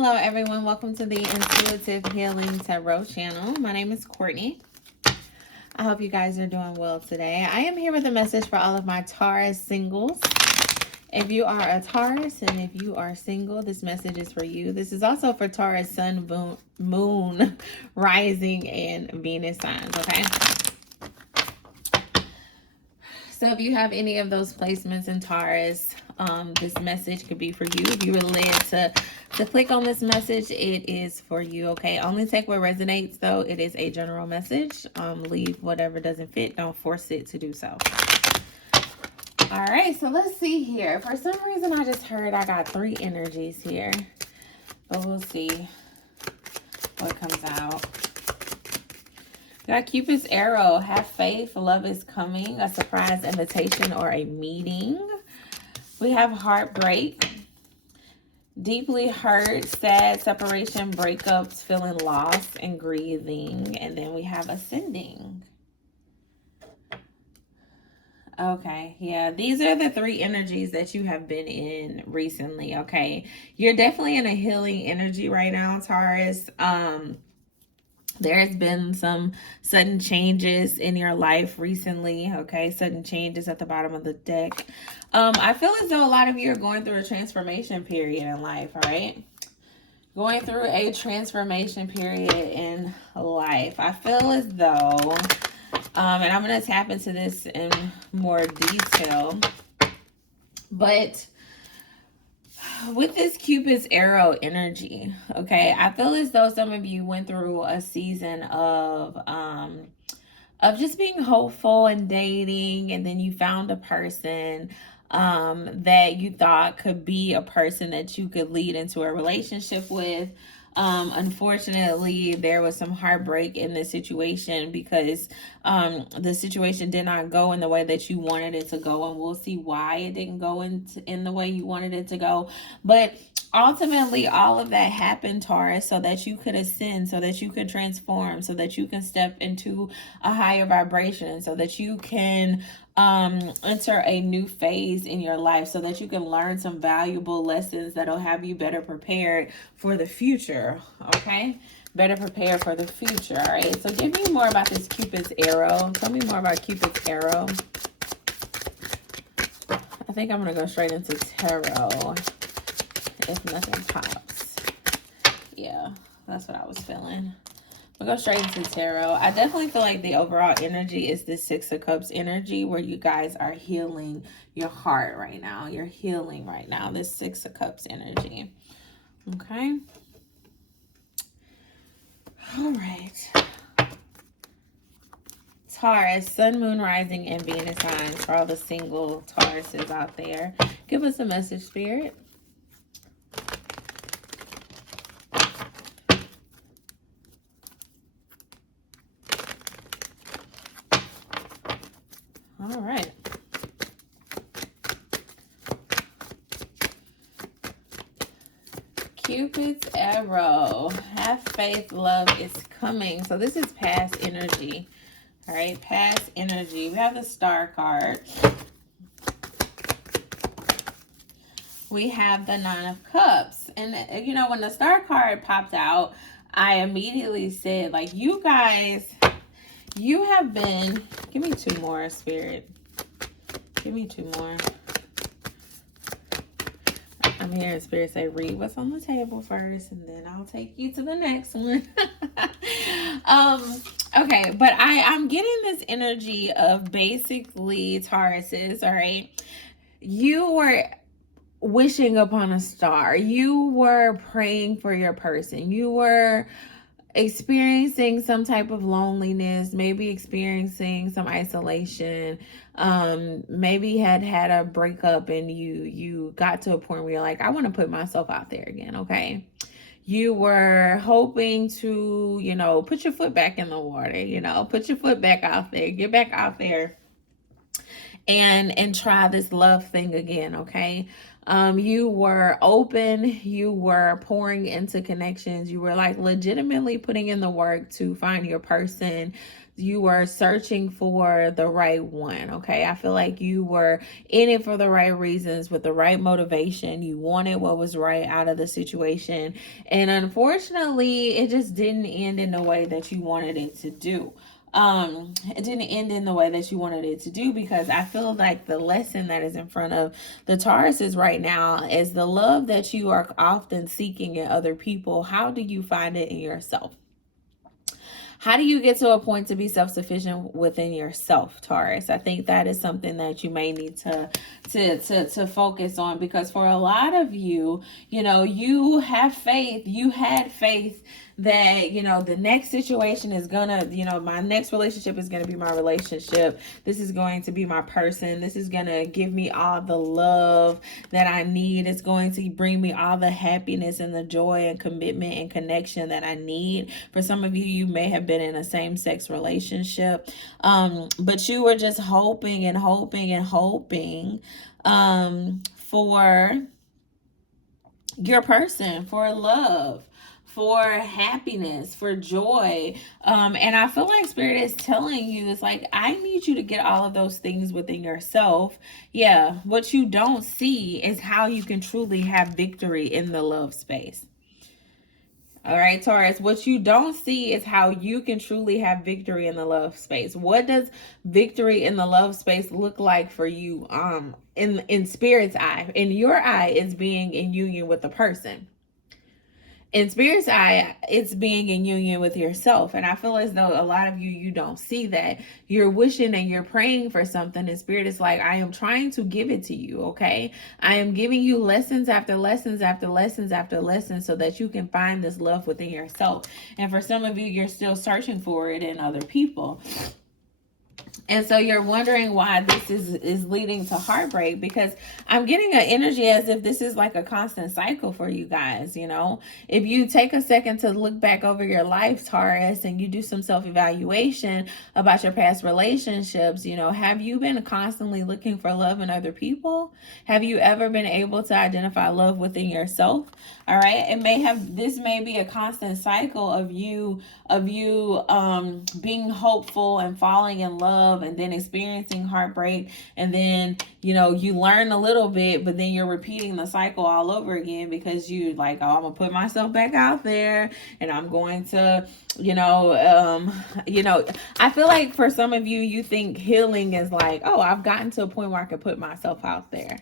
Hello everyone, welcome to the Intuitive Healing Tarot channel. My name is Courtney. I hope you guys are doing well today. I am here with a message for all of my Taurus singles. If you are a Taurus and if you are single, this message is for you. This is also for Taurus, Sun, Moon, Rising, and Venus signs, okay? So if you have any of those placements in Taurus, this message could be for you. If you were led to click on this message, it is for you, okay? Only take what resonates, though. It is a general message. Leave whatever doesn't fit. Don't force it to do so. All right, so let's see here. For some reason, I just heard I got 3 energies here. But we'll see what comes out. Got Cupid's arrow. Have faith. Love is coming. A surprise invitation or a meeting. We have heartbreak. Deeply hurt, sad, separation, breakups, feeling lost, and grieving. And then we have ascending. Okay, yeah, these are the 3 energies that you have been in recently, okay? You're definitely in a healing energy right now, Taurus. There has been some sudden changes in your life recently, okay? Sudden changes at the bottom of the deck. I feel as though a lot of you are going through a transformation period in life, all right? Going through a transformation period in life. I feel as though, and I'm going to tap into this in more detail, but with this Cupid's arrow energy, okay, I feel as though some of you went through a season of just being hopeful and dating, and then you found a person that you thought could be a person that you could lead into a relationship with. Unfortunately, there was some heartbreak in this situation because the situation did not go in the way that you wanted it to go, and we'll see why it didn't go in the way you wanted it to go. But ultimately, all of that happened, Taurus, so that you could ascend, so that you could transform, so that you can step into a higher vibration, so that you can enter a new phase in your life, so that you can learn some valuable lessons that'll have you better prepared for the future, okay? Better prepared for the future, all right? So give me more about this Cupid's arrow. Tell me more about Cupid's arrow. I think I'm going to go straight into tarot if nothing pops. Yeah, that's what I was feeling. We'll go straight into tarot. I definitely feel like the overall energy is this 6 of Cups energy where you guys are healing your heart right now. You're healing right now, this 6 of Cups energy. Okay. All right. Taurus, Sun, Moon, Rising, and Venus signs for all the single Tauruses out there. Give us a message, Spirit. All right. Cupid's arrow. Have faith, love is coming. So this is past energy. All right, past energy. We have the Star card. We have the 9 of Cups. And, you know, when the Star card popped out, I immediately said, like, you guys, you have been... Give me 2 more, Spirit. Give me 2 more. I'm hearing Spirit say, read what's on the table first, and then I'll take you to the next one. Okay, but I'm getting this energy of basically Tauruses, all right? You were wishing upon a star. You were praying for your person. You were experiencing some type of loneliness, maybe experiencing some isolation, maybe had a breakup, and you got to a point where you're like, I want to put myself out there again, okay? You were hoping to, you know, put your foot back in the water, you know, put your foot back out there, get back out there and try this love thing again, okay? You were open, you were pouring into connections, you were like legitimately putting in the work to find your person, you were searching for the right one, okay? I feel like you were in it for the right reasons with the right motivation. You wanted what was right out of the situation. And unfortunately, it just didn't end in the way that you wanted it to do. It didn't end in the way that you wanted it to do, because I feel like the lesson that is in front of the Tauruses right now is the love that you are often seeking in other people. How do you find it in yourself? How do you get to a point to be self-sufficient within yourself, Taurus? I think that is something that you may need to focus on, because for a lot of you, you know, you have faith, you had faith that, you know, the next situation is gonna, you know, my next relationship is gonna be my relationship. This is going to be my person. This is gonna give me all the love that I need. It's going to bring me all the happiness and the joy and commitment and connection that I need. For some of you, you may have been in a same-sex relationship, but you were just hoping and hoping and hoping for your person, for love, for happiness, for joy. And I feel like Spirit is telling you, it's like, I need you to get all of those things within yourself. Yeah, what you don't see is how you can truly have victory in the love space. All right, Taurus, what you don't see is how you can truly have victory in the love space. What does victory in the love space look like for you? In Spirit's eye, in your eye, it's being in union with the person. In Spirit's eye, it's being in union with yourself. And I feel as though a lot of you don't see that. You're wishing and you're praying for something, and Spirit is like, I am trying to give it to you, okay? I am giving you lessons after lessons after lessons after lessons so that you can find this love within yourself. And for some of you, you're still searching for it in other people. And so you're wondering why this is leading to heartbreak, because I'm getting an energy as if this is like a constant cycle for you guys, you know. If you take a second to look back over your life, Taurus, and you do some self-evaluation about your past relationships, you know, have you been constantly looking for love in other people? Have you ever been able to identify love within yourself? All right. This may be a constant cycle of you being hopeful and falling in love, and then experiencing heartbreak, and then, you know, you learn a little bit, but then you're repeating the cycle all over again, because you like, oh, I'm gonna put myself back out there, and I'm going to, I feel like for some of you, you think healing is like, oh, I've gotten to a point where I can put myself out there.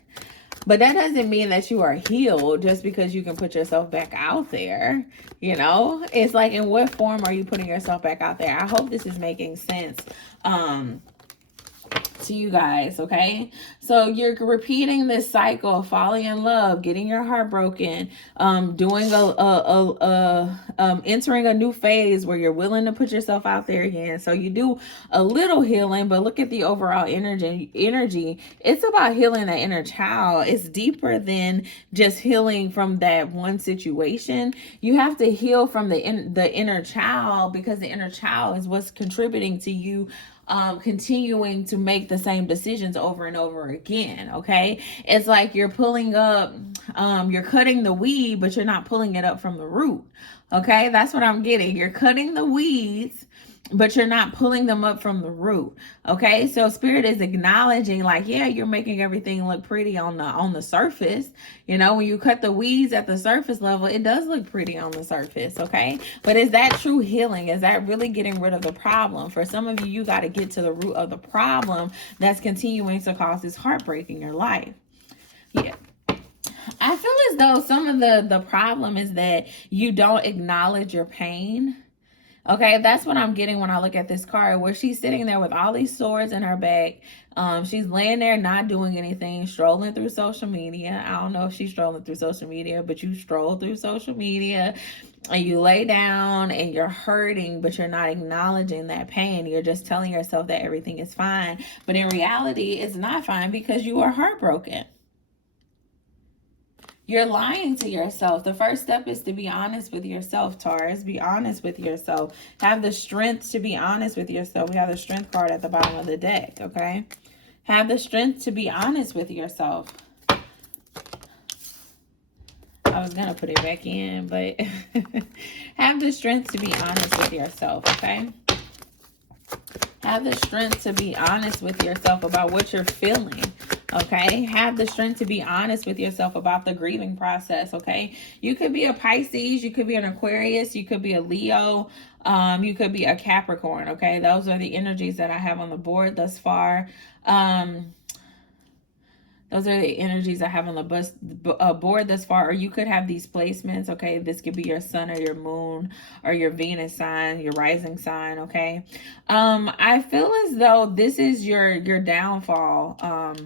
But that doesn't mean that you are healed just because you can put yourself back out there. You know, it's like, in what form are you putting yourself back out there? I hope this is making sense to you guys, okay? So you're repeating this cycle of falling in love, getting your heart broken, doing entering a new phase where you're willing to put yourself out there again. So you do a little healing, but look at the overall energy. It's about healing the inner child. It's deeper than just healing from that one situation. You have to heal from the inner child, because the inner child is what's contributing to you continuing to make the same decisions over and over again. Okay, it's like you're pulling up, you're cutting the weed, but you're not pulling it up from the root. Okay, that's what I'm getting. You're cutting the weeds, but you're not pulling them up from the root. Okay, so Spirit is acknowledging, like, yeah, you're making everything look pretty on the surface. You know, when you cut the weeds at the surface level, it does look pretty on the surface. Okay, but is that true healing? Is that really getting rid of the problem? For some of you, you got to get to the root of the problem that's continuing to cause this heartbreak in your life. Yeah. I feel as though some of the problem is that you don't acknowledge your pain. Okay, that's what I'm getting when I look at this card, where she's sitting there with all these swords in her back. She's laying there not doing anything, strolling through social media. I don't know if she's strolling through social media, but you stroll through social media and you lay down and you're hurting, but you're not acknowledging that pain. You're just telling yourself that everything is fine. But in reality, it's not fine, because you are heartbroken. You're lying to yourself. The first step is to be honest with yourself, Taurus. Be honest with yourself. Have the strength to be honest with yourself. We have the strength card at the bottom of the deck, okay? Have the strength to be honest with yourself. I was going to put it back in, but have the strength to be honest with yourself, okay? Have the strength to be honest with yourself about what you're feeling. Okay, have the strength to be honest with yourself about the grieving process. Okay, you could be a Pisces, you could be an Aquarius, you could be a Leo, you could be a Capricorn. Okay, those are the energies that I have on the board thus far. Those are the energies I have on the board thus far. Or you could have these placements, okay? This could be your sun or your moon or your Venus sign, your rising sign, okay? I feel as though this is your downfall.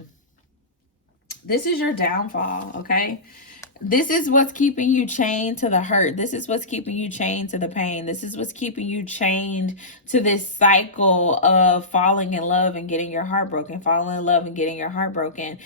This is your downfall, okay? This is what's keeping you chained to the hurt. This is what's keeping you chained to the pain. This is what's keeping you chained to this cycle of falling in love and getting your heart broken, falling in love and getting your heart broken.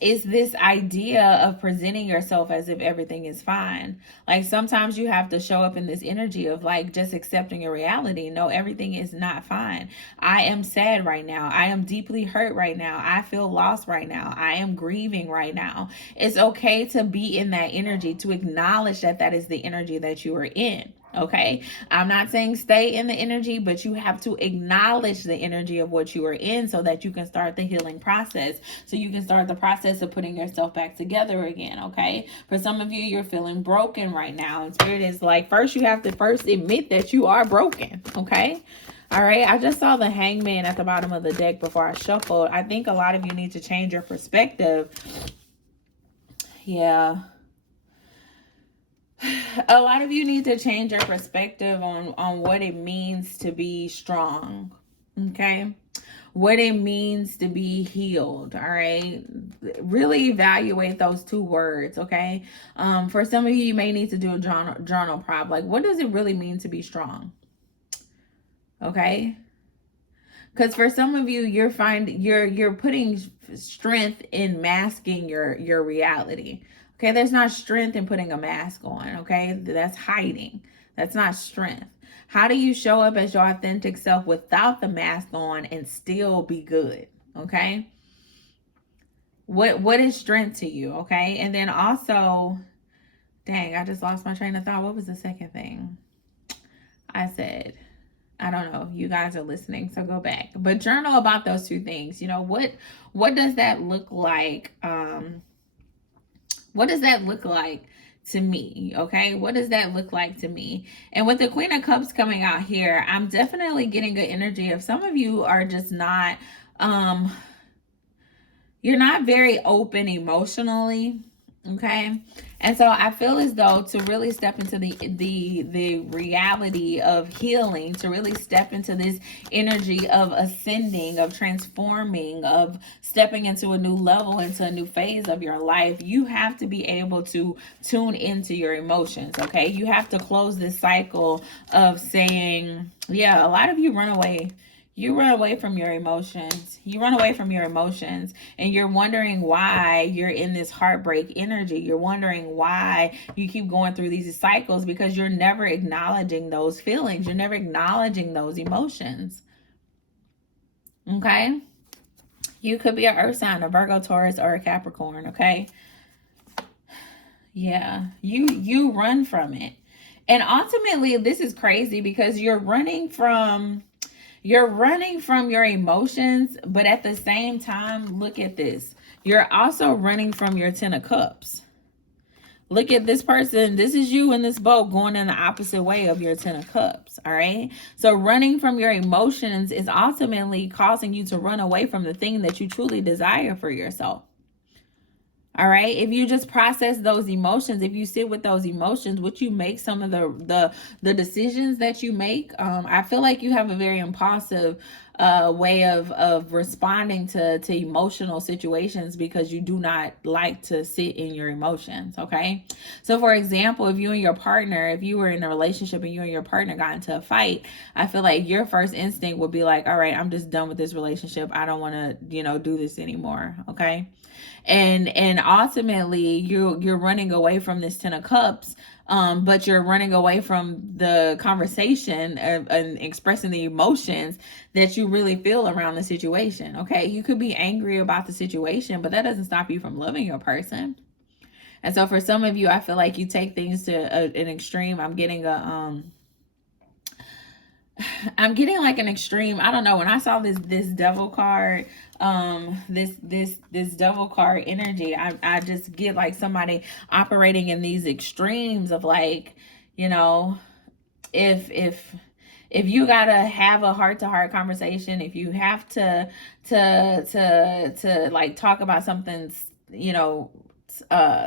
Is this idea of presenting yourself as if everything is fine. Like sometimes you have to show up in this energy of like just accepting your reality. No, everything is not fine. I am sad right now. I am deeply hurt right now. I feel lost right now. I am grieving right now. It's okay to be in that energy, to acknowledge that that is the energy that you are in. Okay, I'm not saying stay in the energy, but you have to acknowledge the energy of what you are in so that you can start the healing process, so you can start the process of putting yourself back together again. Okay, for some of you, you're feeling broken right now, and Spirit is like, first you have to admit that you are broken. Okay, all right, I just saw the Hangman at the bottom of the deck before I shuffled. I think a lot of you need to change your perspective. Yeah. A lot of you need to change your perspective on what it means to be strong. Okay. What it means to be healed. All right. Really evaluate those two words. Okay. For some of you, you may need to do a journal prompt. Like, what does it really mean to be strong? Okay. Because for some of you, you're putting strength in masking your reality. Okay, there's not strength in putting a mask on. Okay, that's hiding. That's not strength. How do you show up as your authentic self without the mask on and still be good? Okay. What is strength to you? Okay, and then also, dang, I just lost my train of thought. What was the second thing I said? I don't know. You guys are listening, so go back. But journal about those two things. You know, what does that look like? What does that look like to me? Okay, what does that look like to me? And with the Queen of Cups coming out here, I'm definitely getting good energy of some of you are just not you're not very open emotionally. Okay, and so I feel as though to really step into the reality of healing, to really step into this energy of ascending, of transforming, of stepping into a new level, into a new phase of your life, you have to be able to tune into your emotions. Okay, you have to close this cycle of saying, yeah, a lot of you run away. You run away from your emotions. You run away from your emotions, and you're wondering why you're in this heartbreak energy. You're wondering why you keep going through these cycles because you're never acknowledging those feelings. You're never acknowledging those emotions. Okay? You could be an Earth sign, a Virgo, Taurus, or a Capricorn. Okay? Yeah. You run from it. And ultimately, this is crazy because you're running from your emotions, but at the same time, look at this. You're also running from your 10 of Cups. Look at this person. This is you in this boat going in the opposite way of your 10 of Cups. All right. So running from your emotions is ultimately causing you to run away from the thing that you truly desire for yourself. All right. If you just process those emotions, if you sit with those emotions, would you make some of the decisions that you make? I feel like you have a very impulsive way of responding to emotional situations because you do not like to sit in your emotions. Okay. So for example, if you and your partner, if you were in a relationship and you and your partner got into a fight, I feel like your first instinct would be like, all right, I'm just done with this relationship. I don't want to, do this anymore. Okay. And ultimately you're running away from this 10 of Cups, but you're running away from the conversation and expressing the emotions that you really feel around the situation. Okay, you could be angry about the situation, but that doesn't stop you from loving your person. And so for some of you, I feel like you take things to an extreme. I'm getting I'm getting like an extreme. I don't know. When I saw this devil card, this devil card energy, I just get like somebody operating in these extremes of like, you know, if you gotta have a heart-to-heart conversation, if you have to like talk about something, you know,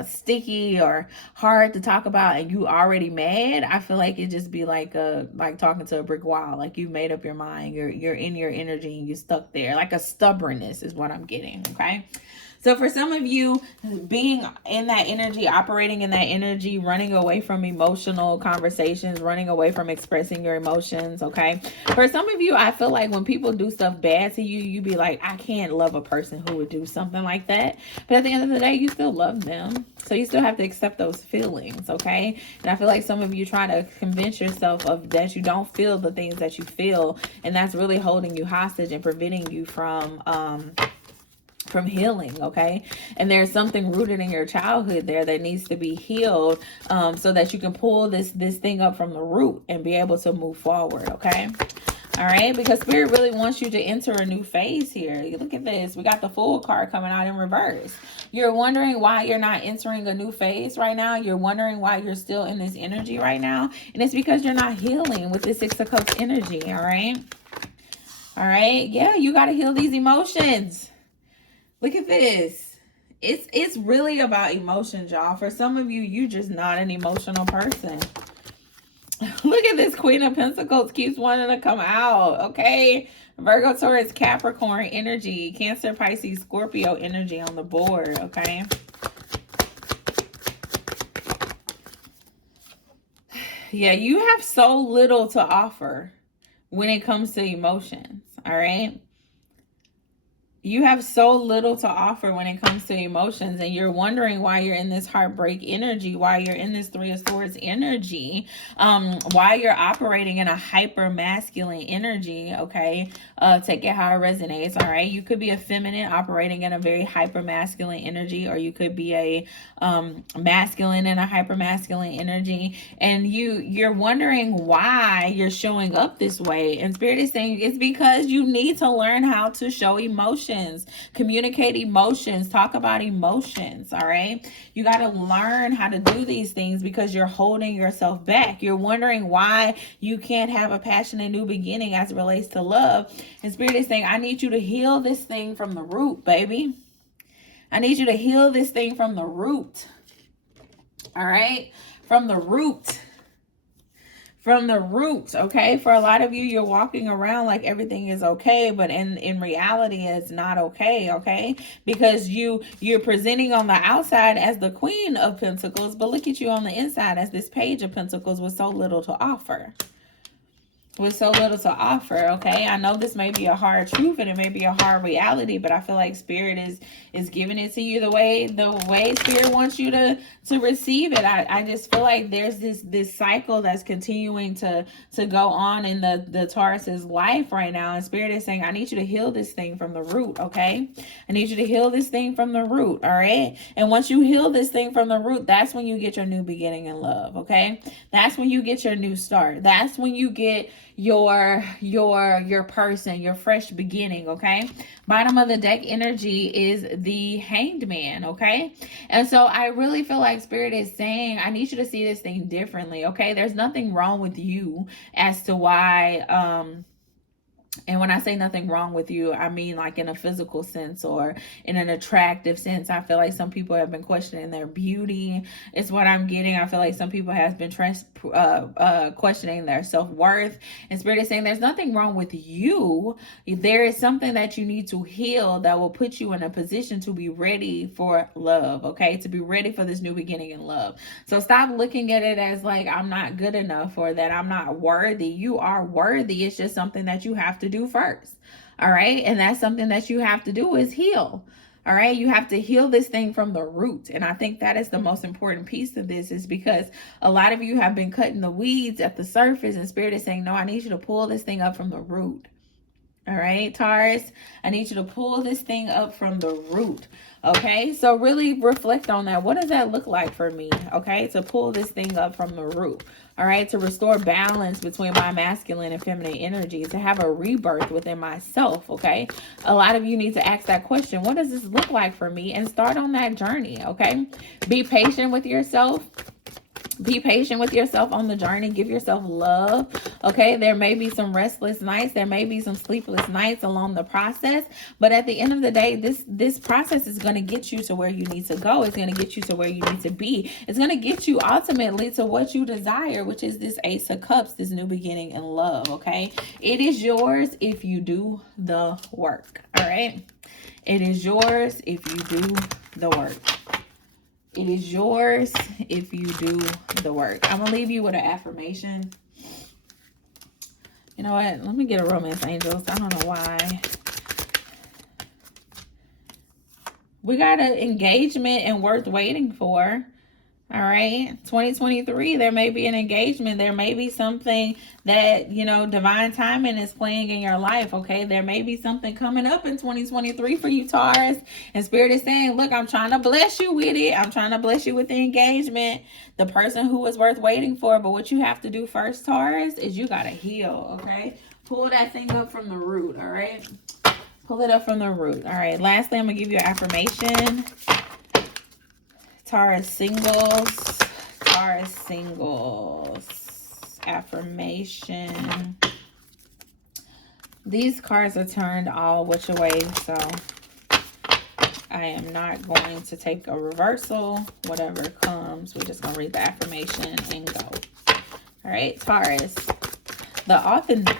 sticky or hard to talk about, and you already mad, I feel like it just be like talking to a brick wall. Like you made up your mind, you're in your energy and you're stuck there. Like a stubbornness is what I'm getting. Okay. So for some of you, being in that energy, operating in that energy, running away from emotional conversations, running away from expressing your emotions, okay? For some of you, I feel like when people do stuff bad to you, you be like, I can't love a person who would do something like that. But at the end of the day, you still love them. So you still have to accept those feelings, okay? And I feel like some of you try to convince yourself of that you don't feel the things that you feel, and that's really holding you hostage and preventing you from healing, okay? And there's something rooted in your childhood there that needs to be healed, so that you can pull this thing up from the root and be able to move forward, okay? All right, because Spirit really wants you to enter a new phase here. You look at this. We got the Fool card coming out in reverse. You're wondering why you're not entering a new phase right now. You're wondering why you're still in this energy right now. And it's because you're not healing with the Six of Cups energy, all right? All right, yeah, you got to heal these emotions. Look at this. It's really about emotions, y'all. For some of you, you're just not an emotional person. Look at this. Queen of Pentacles keeps wanting to come out, okay? Virgo, Taurus, Capricorn energy, Cancer, Pisces, Scorpio energy on the board, okay? Yeah, you have so little to offer when it comes to emotions, all right? You have so little to offer when it comes to emotions, and you're wondering why you're in this heartbreak energy, why you're in this Three of Swords energy, why you're operating in a hyper masculine energy, okay? Take it how it resonates, all right? You could be a feminine operating in a very hyper masculine energy, or you could be a masculine in a hyper masculine energy, and you're wondering why you're showing up this way. And Spirit is saying it's because you need to learn how to show emotions, communicate emotions, talk about emotions, all right? You got to learn how to do these things because you're holding yourself back. You're wondering why you can't have a passionate new beginning as it relates to love. And Spirit is saying, I need you to heal this thing from the root, baby. I need you to heal this thing from the root. All right? From the root. From the root, okay? For a lot of you, you're walking around like everything is okay, but in reality, it's not okay, okay? Because you're presenting on the outside as the Queen of Pentacles, but look at you on the inside as this Page of Pentacles with so little to offer. With so little to offer, okay? I know this may be a hard truth and it may be a hard reality, but I feel like Spirit is giving it to you the way Spirit wants you to receive it. I just feel like there's this cycle that's continuing to go on in the Taurus's life right now, and Spirit is saying, I need you to heal this thing from the root, okay? I need you to heal this thing from the root, all right? And once you heal this thing from the root, that's when you get your new beginning in love, okay? That's when you get your new start. That's when you get your person, your fresh beginning, okay? Bottom of the deck energy is the Hanged Man, okay? And so I really feel like Spirit is saying, I need you to see this thing differently, okay? There's nothing wrong with you as to why and when I say nothing wrong with you, I mean like in a physical sense or in an attractive sense. I feel like some people have been questioning their beauty. It's what I'm getting. I feel like some people have been questioning their self-worth. And Spirit is saying there's nothing wrong with you. There is something that you need to heal that will put you in a position to be ready for love, okay? To be ready for this new beginning in love. So stop looking at it as like I'm not good enough or that I'm not worthy. You are worthy. It's just something that you have to do first. All right. And that's something that you have to do is heal. All right. You have to heal this thing from the root. And I think that is the most important piece of this, is because a lot of you have been cutting the weeds at the surface, and Spirit is saying, no, I need you to pull this thing up from the root. All right, Taurus, I need you to pull this thing up from the root. Okay, so really reflect on that. What does that look like for me? Okay, to pull this thing up from the root. All right, to restore balance between my masculine and feminine energy, to have a rebirth within myself. Okay, a lot of you need to ask that question: what does this look like for me? And start on that journey. Okay, be patient with yourself. Be patient with yourself on the journey. Give yourself love. Okay, there may be some restless nights. There may be some sleepless nights along the process. But at the end of the day, this process is going to get you to where you need to go. It's going to get you to where you need to be. It's going to get you ultimately to what you desire, which is this Ace of Cups, this new beginning in love. Okay, it is yours if you do the work. All right, it is yours if you do the work. It is yours if you do the work. I'm going to leave you with an affirmation. You know what? Let me get a romance angels. I don't know why. We got an engagement and worth waiting for. All right. 2023, there may be an engagement. There may be something that, you know, divine timing is playing in your life. Okay. There may be something coming up in 2023 for you, Taurus. And Spirit is saying, look, I'm trying to bless you with it. I'm trying to bless you with the engagement, the person who is worth waiting for. But what you have to do first, Taurus, is you got to heal. Okay. Pull that thing up from the root. All right. Pull it up from the root. All right. Lastly, I'm going to give you an affirmation. Taurus singles, affirmation. These cards are turned all which way, so I am not going to take a reversal. Whatever comes, we're just going to read the affirmation and go. All right, Taurus. The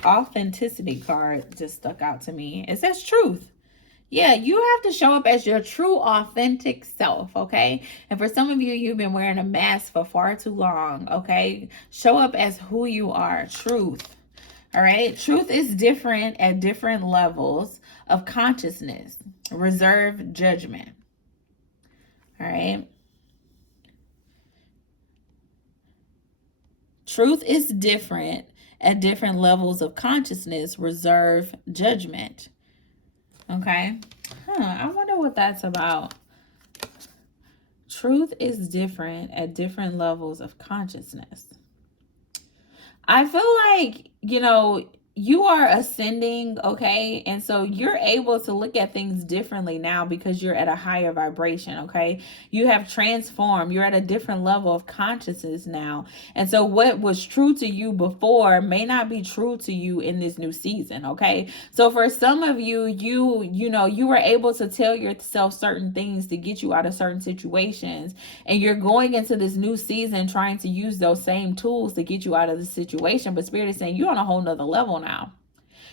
authenticity card just stuck out to me. It says truth. Yeah, you have to show up as your true, authentic self, okay? And for some of you, you've been wearing a mask for far too long, okay? Show up as who you are, truth, all right? Truth is different at different levels of consciousness. Reserve judgment, all right? Truth is different at different levels of consciousness. Reserve judgment. Okay. I wonder what that's about. Truth is different at different levels of consciousness. I feel like, you know, you are ascending, okay? And so you're able to look at things differently now because you're at a higher vibration, okay? You have transformed. You're at a different level of consciousness now. And so what was true to you before may not be true to you in this new season, okay? So for some of you, you know, you were able to tell yourself certain things to get you out of certain situations. And you're going into this new season trying to use those same tools to get you out of the situation. But Spirit is saying you're on a whole nother level now.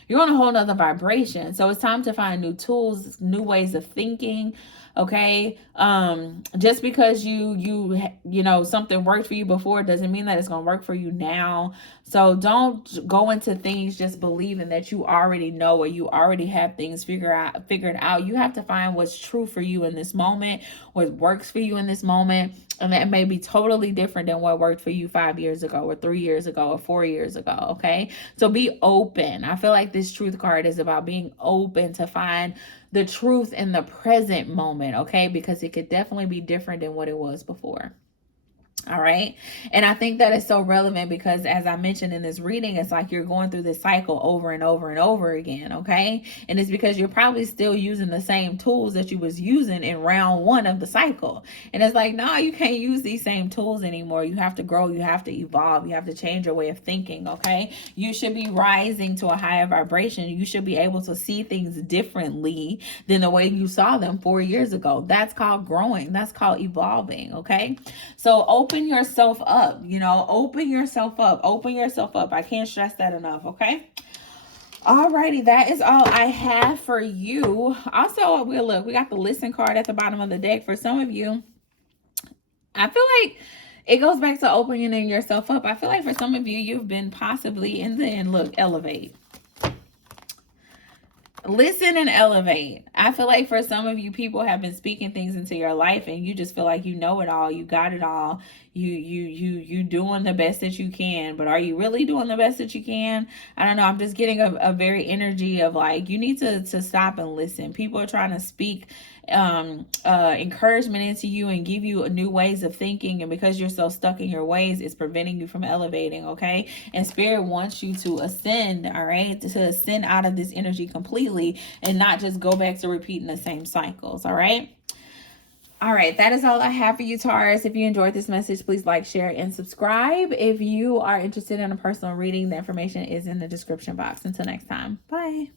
You're on a whole nother vibration. So it's time to find new tools, new ways of thinking. Okay. Just because you know, something worked for you before doesn't mean that it's going to work for you now. So don't go into things just believing that you already know or you already have things figured out. You have to find what's true for you in this moment, what works for you in this moment. And that may be totally different than what worked for you 5 years ago or 3 years ago or 4 years ago. Okay. So be open. I feel like this truth card is about being open to find the truth in the present moment. Okay. Because it could definitely be different than what it was before. All right. And I think that is so relevant because as I mentioned in this reading, it's like you're going through this cycle over and over and over again. Okay. And it's because you're probably still using the same tools that you was using in round one of the cycle. And it's like, no, you can't use these same tools anymore. You have to grow. You have to evolve. You have to change your way of thinking. Okay. You should be rising to a higher vibration. You should be able to see things differently than the way you saw them 4 years ago. That's called growing. That's called evolving. Okay. So open yourself up, you know, open yourself up. I can't stress that enough. Okay. Alrighty, that is all I have for you. Also, we got the listen card at the bottom of the deck. For some of you, I feel like it goes back to opening yourself up. I feel like for some of you, you've been possibly in the end. Look, elevate. Listen and elevate. I feel like for some of you, people have been speaking things into your life and you just feel like you know it all. You got it all. you doing the best that you can, but are you really doing the best that you can? I don't know. I'm just getting a very energy of like, you need to stop and listen. People are trying to speak encouragement into you and give you new ways of thinking, and because you're so stuck in your ways, it's preventing you from elevating. Okay, and spirit wants you to ascend. All right, to ascend out of this energy completely and not just go back to repeating the same cycles. All right. All right, that is all I have for you, Taurus. If you enjoyed this message, please like, share, and subscribe. If you are interested in a personal reading, the information is in the description box. Until next time, bye.